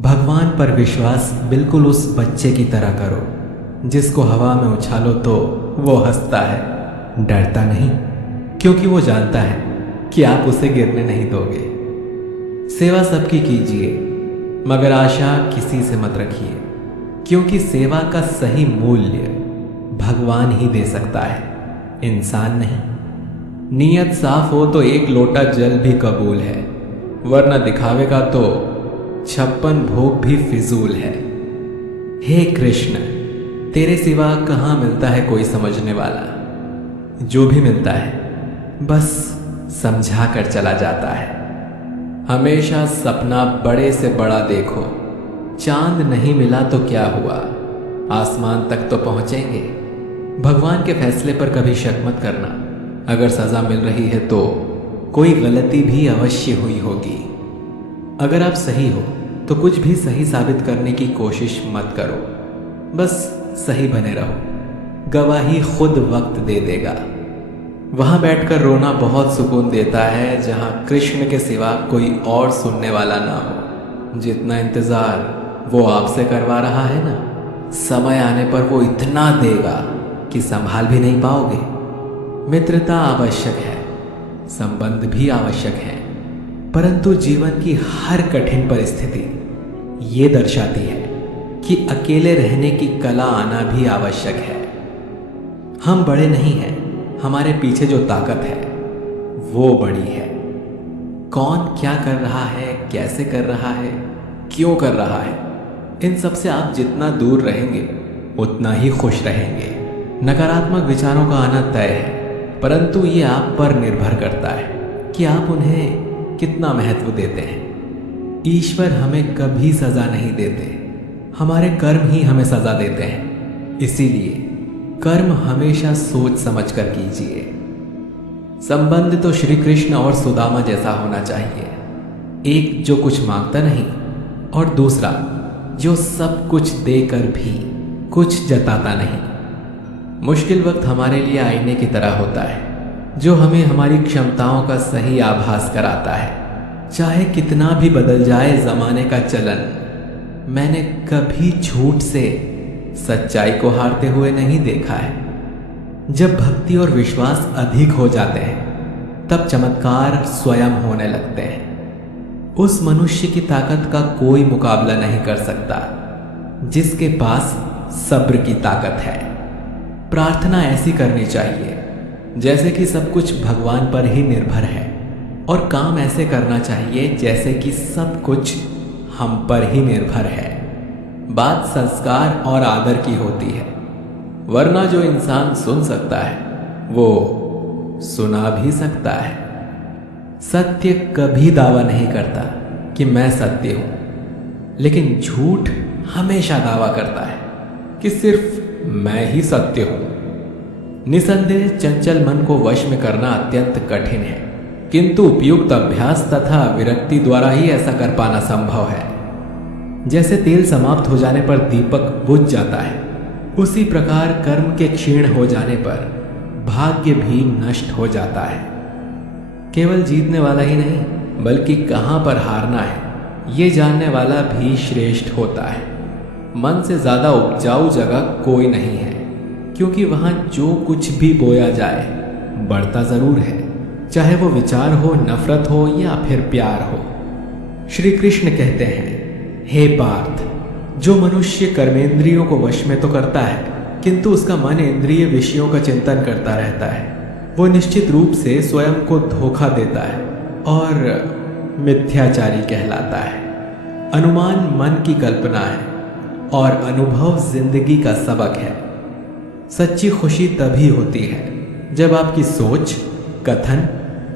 भगवान पर विश्वास बिल्कुल उस बच्चे की तरह करो जिसको हवा में उछालो तो वो हंसता है, डरता नहीं, क्योंकि वो जानता है कि आप उसे गिरने नहीं दोगे। सेवा सबकी कीजिए, मगर आशा किसी से मत रखिए, क्योंकि सेवा का सही मूल्य भगवान ही दे सकता है, इंसान नहीं। नीयत साफ हो तो एक लोटा जल भी कबूल है, वरना दिखावे का तो 56 भोग भी फिजूल है। हे कृष्ण, तेरे सिवा कहाँ मिलता है कोई समझने वाला। जो भी मिलता है बस समझा कर चला जाता है। हमेशा सपना बड़े से बड़ा देखो, चांद नहीं मिला तो क्या हुआ, आसमान तक तो पहुंचेंगे। भगवान के फैसले पर कभी शक मत करना। अगर सजा मिल रही है तो कोई गलती भी अवश्य हुई होगी। अगर आप सही हो तो कुछ भी सही साबित करने की कोशिश मत करो, बस सही बने रहो। गवाही खुद वक्त दे देगा। वहां बैठकर रोना बहुत सुकून देता है जहां कृष्ण के सिवा कोई और सुनने वाला ना हो। जितना इंतजार वो आपसे करवा रहा है ना, समय आने पर वो इतना देगा कि संभाल भी नहीं पाओगे। मित्रता आवश्यक है, संबंध भी आवश्यक है, परंतु जीवन की हर कठिन परिस्थिति ये दर्शाती है कि अकेले रहने की कला आना भी आवश्यक है। हम बड़े नहीं हैं, हमारे पीछे जो ताकत है वो बड़ी है। कौन क्या कर रहा है, कैसे कर रहा है, क्यों कर रहा है, इन सब से आप जितना दूर रहेंगे उतना ही खुश रहेंगे। नकारात्मक विचारों का आना तय है, परंतु ये आप पर निर्भर करता है कि आप उन्हें कितना महत्व देते हैं। ईश्वर हमें कभी सजा नहीं देते, हमारे कर्म ही हमें सजा देते हैं। इसीलिए कर्म हमेशा सोच समझ कर कीजिए। संबंध तो श्री कृष्ण और सुदामा जैसा होना चाहिए, एक जो कुछ मांगता नहीं और दूसरा जो सब कुछ देकर भी कुछ जताता नहीं। मुश्किल वक्त हमारे लिए आईने की तरह होता है, जो हमें हमारी क्षमताओं का सही आभास कराता है। चाहे कितना भी बदल जाए जमाने का चलन, मैंने कभी झूठ से सच्चाई को हारते हुए नहीं देखा है। जब भक्ति और विश्वास अधिक हो जाते हैं तब चमत्कार स्वयं होने लगते हैं। उस मनुष्य की ताकत का कोई मुकाबला नहीं कर सकता जिसके पास सब्र की ताकत है। प्रार्थना ऐसी करनी चाहिए जैसे कि सब कुछ भगवान पर ही निर्भर है, और काम ऐसे करना चाहिए जैसे कि सब कुछ हम पर ही निर्भर है। बात संस्कार और आदर की होती है, वरना जो इंसान सुन सकता है वो सुना भी सकता है। सत्य कभी दावा नहीं करता कि मैं सत्य हूं, लेकिन झूठ हमेशा दावा करता है कि सिर्फ मैं ही सत्य हूं। निसंदेह चंचल मन को वश में करना अत्यंत कठिन है, किंतु उपयुक्त अभ्यास तथा विरक्ति द्वारा ही ऐसा कर पाना संभव है। जैसे तेल समाप्त हो जाने पर दीपक बुझ जाता है, उसी प्रकार कर्म के क्षीण हो जाने पर भाग्य भी नष्ट हो जाता है। केवल जीतने वाला ही नहीं बल्कि कहां पर हारना है ये जानने वाला भी श्रेष्ठ होता है। मन से ज्यादा उपजाऊ जगह कोई नहीं है, क्योंकि वहां जो कुछ भी बोया जाए बढ़ता जरूर है, चाहे वो विचार हो, नफरत हो या फिर प्यार हो। श्री कृष्ण कहते हैं, हे पार्थ, जो मनुष्य कर्मेंद्रियों को वश में तो करता है किंतु उसका मन इंद्रिय विषयों का चिंतन करता रहता है, वो निश्चित रूप से स्वयं को धोखा देता है और मिथ्याचारी कहलाता है। अनुमान मन की कल्पना है और अनुभव जिंदगी का सबक है। सच्ची खुशी तभी होती है जब आपकी सोच, कथन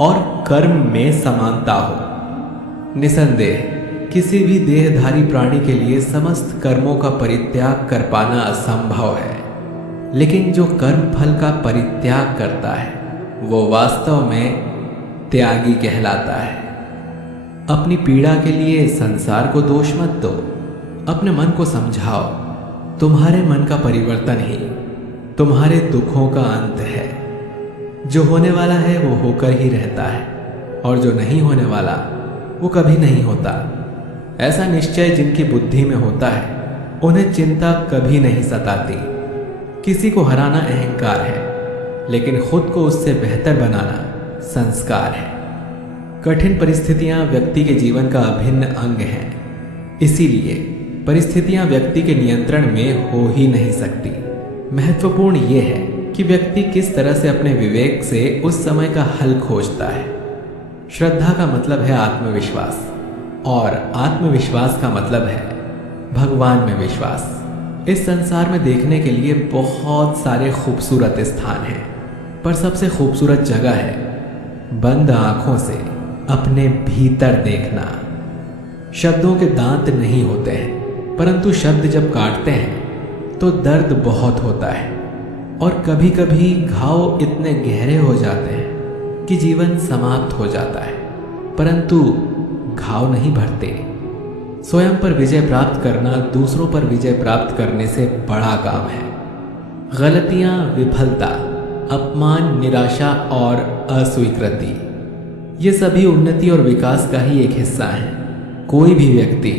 और कर्म में समानता हो। निसंदेह किसी भी देहधारी प्राणी के लिए समस्त कर्मों का परित्याग कर पाना असंभव है, लेकिन जो कर्म फल का परित्याग करता है वो वास्तव में त्यागी कहलाता है। अपनी पीड़ा के लिए संसार को दोष मत दो, अपने मन को समझाओ। तुम्हारे मन का परिवर्तन ही तुम्हारे दुखों का अंत है। जो होने वाला है वो होकर ही रहता है, और जो नहीं होने वाला वो कभी नहीं होता। ऐसा निश्चय जिनकी बुद्धि में होता है उन्हें चिंता कभी नहीं सताती। किसी को हराना अहंकार है, लेकिन खुद को उससे बेहतर बनाना संस्कार है। कठिन परिस्थितियां व्यक्ति के जीवन का अभिन्न अंग हैं, इसीलिए परिस्थितियां व्यक्ति के नियंत्रण में हो ही नहीं सकती। महत्वपूर्ण यह है कि व्यक्ति किस तरह से अपने विवेक से उस समय का हल खोजता है। श्रद्धा का मतलब है आत्मविश्वास, और आत्मविश्वास का मतलब है भगवान में विश्वास। इस संसार में देखने के लिए बहुत सारे खूबसूरत स्थान हैं, पर सबसे खूबसूरत जगह है बंद आंखों से अपने भीतर देखना। शब्दों के दांत नहीं होते हैं, परंतु शब्द जब काटते हैं तो दर्द बहुत होता है, और कभी कभी घाव इतने गहरे हो जाते हैं कि जीवन समाप्त हो जाता है, परंतु घाव नहीं भरते। स्वयं पर विजय प्राप्त करना दूसरों पर विजय प्राप्त करने से बड़ा काम है। गलतियां, विफलता, अपमान, निराशा और अस्वीकृति, ये सभी उन्नति और विकास का ही एक हिस्सा है। कोई भी व्यक्ति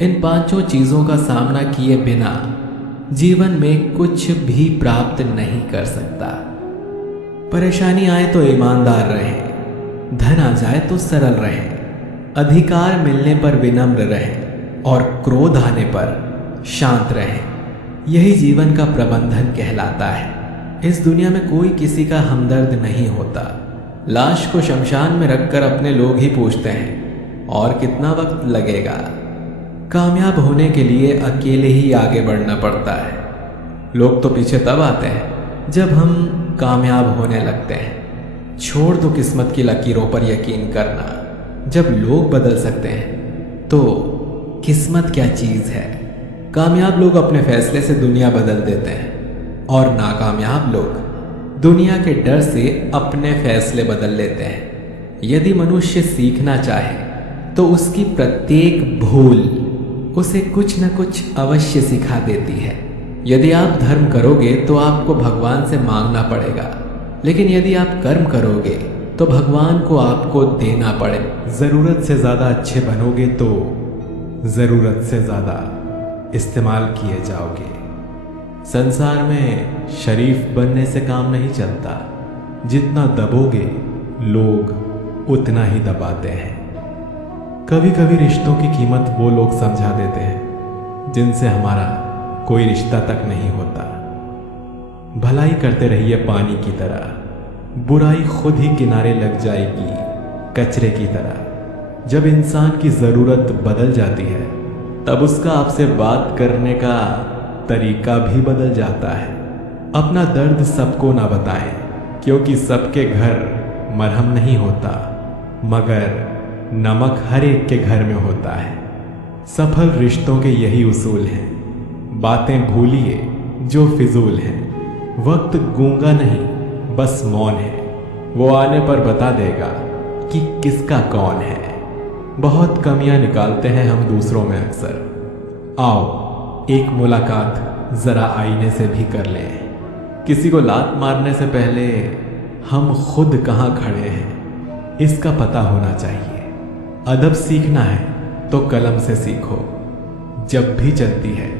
इन पांचों चीजों का सामना किए बिना जीवन में कुछ भी प्राप्त नहीं कर सकता। परेशानी आए तो ईमानदार रहें, धन आ जाए तो सरल रहें, अधिकार मिलने पर विनम्र रहें और क्रोध आने पर शांत रहें। यही जीवन का प्रबंधन कहलाता है। इस दुनिया में कोई किसी का हमदर्द नहीं होता। लाश को शमशान में रखकर अपने लोग ही पूछते हैं और कितना वक्त लगेगा। कामयाब होने के लिए अकेले ही आगे बढ़ना पड़ता है। लोग तो पीछे तब आते हैं जब हम कामयाब होने लगते हैं। छोड़ दो किस्मत की लकीरों पर यकीन करना। जब लोग बदल सकते हैं तो किस्मत क्या चीज है। कामयाब लोग अपने फैसले से दुनिया बदल देते हैं, और नाकामयाब लोग दुनिया के डर से अपने फैसले बदल लेते हैं। यदि मनुष्य सीखना चाहे तो उसकी प्रत्येक भूल उसे कुछ न कुछ अवश्य सिखा देती है। यदि आप धर्म करोगे तो आपको भगवान से मांगना पड़ेगा, लेकिन यदि आप कर्म करोगे तो भगवान को आपको देना पड़े। जरूरत से ज्यादा अच्छे बनोगे तो जरूरत से ज्यादा इस्तेमाल किए जाओगे। संसार में शरीफ बनने से काम नहीं चलता। जितना दबोगे लोग उतना ही दबाते हैं। कभी कभी रिश्तों की कीमत वो लोग समझा देते हैं जिनसे हमारा कोई रिश्ता तक नहीं होता। भलाई करते रहिए पानी की तरह, बुराई खुद ही किनारे लग जाएगी कचरे की तरह। जब इंसान की ज़रूरत बदल जाती है तब उसका आपसे बात करने का तरीका भी बदल जाता है। अपना दर्द सबको ना बताएं, क्योंकि सबके घर मरहम नहीं होता, मगर नमक हर एक के घर में होता है। सफल रिश्तों के यही उसूल हैं। बातें भूलिए जो फिजूल हैं। वक्त गूंगा नहीं, बस मौन है। वो आने पर बता देगा कि किसका कौन है। बहुत कमियां निकालते हैं हम दूसरों में अक्सर। आओ एक मुलाकात जरा आईने से भी कर लें। किसी को लात मारने से पहले हम खुद कहाँ खड़े हैं इसका पता होना चाहिए। अदब सीखना है तो कलम से सीखो। जब भी चलती है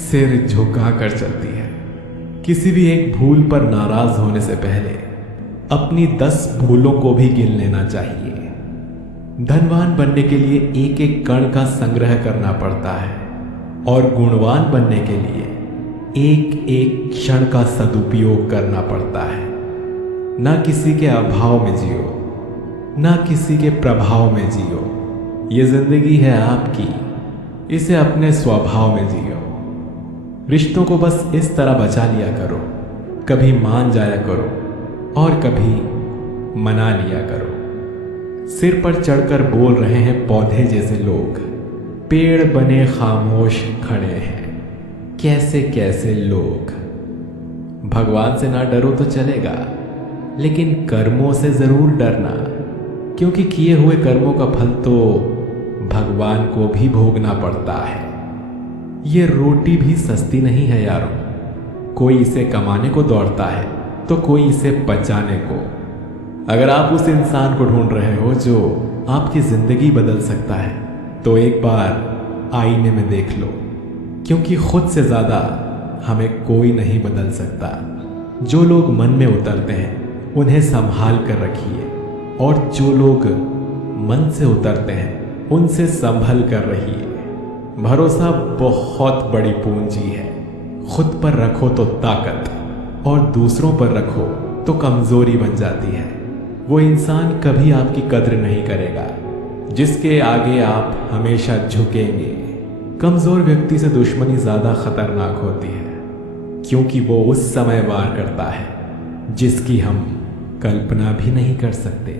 सिर झुका कर चलती है। किसी भी एक भूल पर नाराज होने से पहले अपनी 10 भूलों को भी गिन लेना चाहिए। धनवान बनने के लिए एक एक कण का संग्रह करना पड़ता है, और गुणवान बनने के लिए एक एक क्षण का सदुपयोग करना पड़ता है। ना किसी के अभाव में जियो, ना किसी के प्रभाव में जियो। ये जिंदगी है आपकी, इसे अपने स्वभाव में जियो। रिश्तों को बस इस तरह बचा लिया करो, कभी मान जाया करो और कभी मना लिया करो। सिर पर चढ़कर बोल रहे हैं पौधे जैसे लोग, पेड़ बने खामोश खड़े हैं कैसे कैसे लोग। भगवान से ना डरो तो चलेगा, लेकिन कर्मों से जरूर डरना, क्योंकि किए हुए कर्मों का फल तो भगवान को भी भोगना पड़ता है। ये रोटी भी सस्ती नहीं है यारों। कोई इसे कमाने को दौड़ता है तो कोई इसे बचाने को। अगर आप उस इंसान को ढूंढ रहे हो जो आपकी जिंदगी बदल सकता है, तो एक बार आईने में देख लो, क्योंकि खुद से ज़्यादा हमें कोई नहीं बदल सकता। जो लोग मन में उतरते हैं उन्हें संभाल कर रखिए, और जो लोग मन से उतरते हैं उनसे संभल कर रहिए। भरोसा बहुत बड़ी पूंजी है। खुद पर रखो तो ताकत, और दूसरों पर रखो तो कमजोरी बन जाती है। वो इंसान कभी आपकी कद्र नहीं करेगा जिसके आगे आप हमेशा झुकेंगे। कमजोर व्यक्ति से दुश्मनी ज्यादा खतरनाक होती है, क्योंकि वो उस समय वार करता है जिसकी हम कल्पना भी नहीं कर सकते।